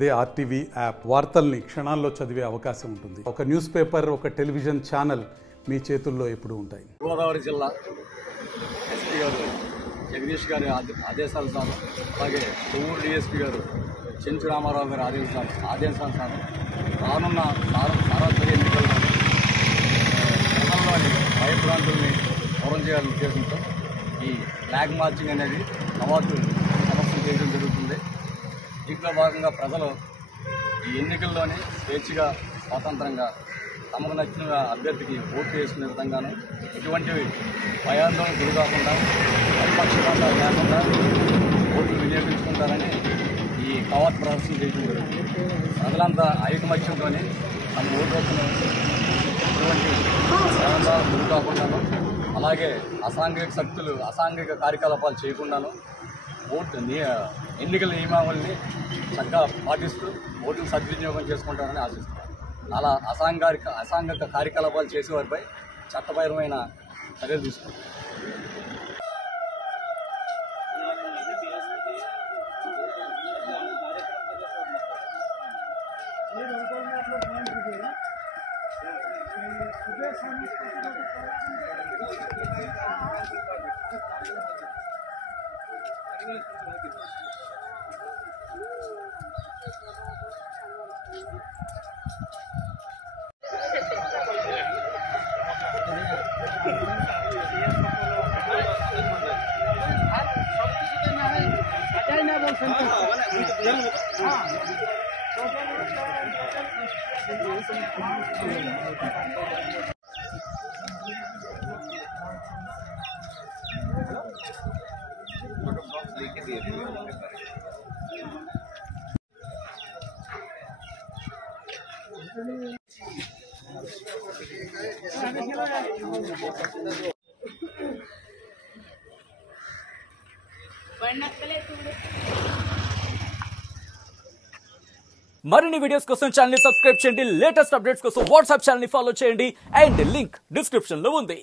అదే RTV app వార్తల్ని క్షణాల్లో చదివే అవకాశం ఉంటుంది. ఒక న్యూస్ పేపర్, ఒక టెలివిజన్ ఛానల్ మీ చేతుల్లో ఎప్పుడూ ఉంటాయి. గోదావరి జిల్లా ఎస్పీ గారు జగదీష్ గారి ఆదేశానుసారం, అలాగే కొవ్వూరు డిఎస్పీ గారు చెంచు రామారావు గారి ఆదేశానుసారం రానున్న సార్వత్రిక ఎన్నికల్లో ప్రజల్లోని భయభ్రాంతుల్ని దూరం చేయాలని ఉద్దేశంతో ఈ ఫ్లాగ్ మార్చింగ్ అనేది అవార్డు సమస్య చేయడం జరుగుతుంది. దీంట్లో భాగంగా ప్రజలు ఈ ఎన్నికల్లోనే స్వేచ్ఛగా స్వతంత్రంగా తమకు నచ్చిన అభ్యర్థికి ఓటు వేసుకునే విధంగాను ఎటువంటి భయాందోళన గురి కాకుండా పక్షపాత లేకుండా ఓట్లు వినియోగించుకుంటారని ఈ కవాత్ ప్రదర్శన చేయడం జరుగుతుంది. ప్రజలంతా ఐకమత్యంతో తమ ఓటు హక్కును ఎటువంటి భయాందోళన గురి కాకుండాను, అలాగే అసాంఘిక కార్యకలాపాలు చేయకుండాను ఎన్నికల నియమావళిని చక్కగా పాటిస్తూ ఓటును సద్వినియోగం చేసుకుంటారని ఆశిస్తున్నారు. అలా అసాంఘిక కార్యకలాపాలు చేసేవారిపై చట్టపరమైన చర్యలు తీసుకుంటారు. మరిన్ని వీడియోస్ కోసం ఛానల్ ని సబ్స్క్రైబ్ చేయండి. లేటెస్ట్ అప్డేట్స్ కోసం వాట్సాప్ ఛానల్ ని ఫాలో చేయండి. అండ్ లింక్ డిస్క్రిప్షన్ లో ఉంది.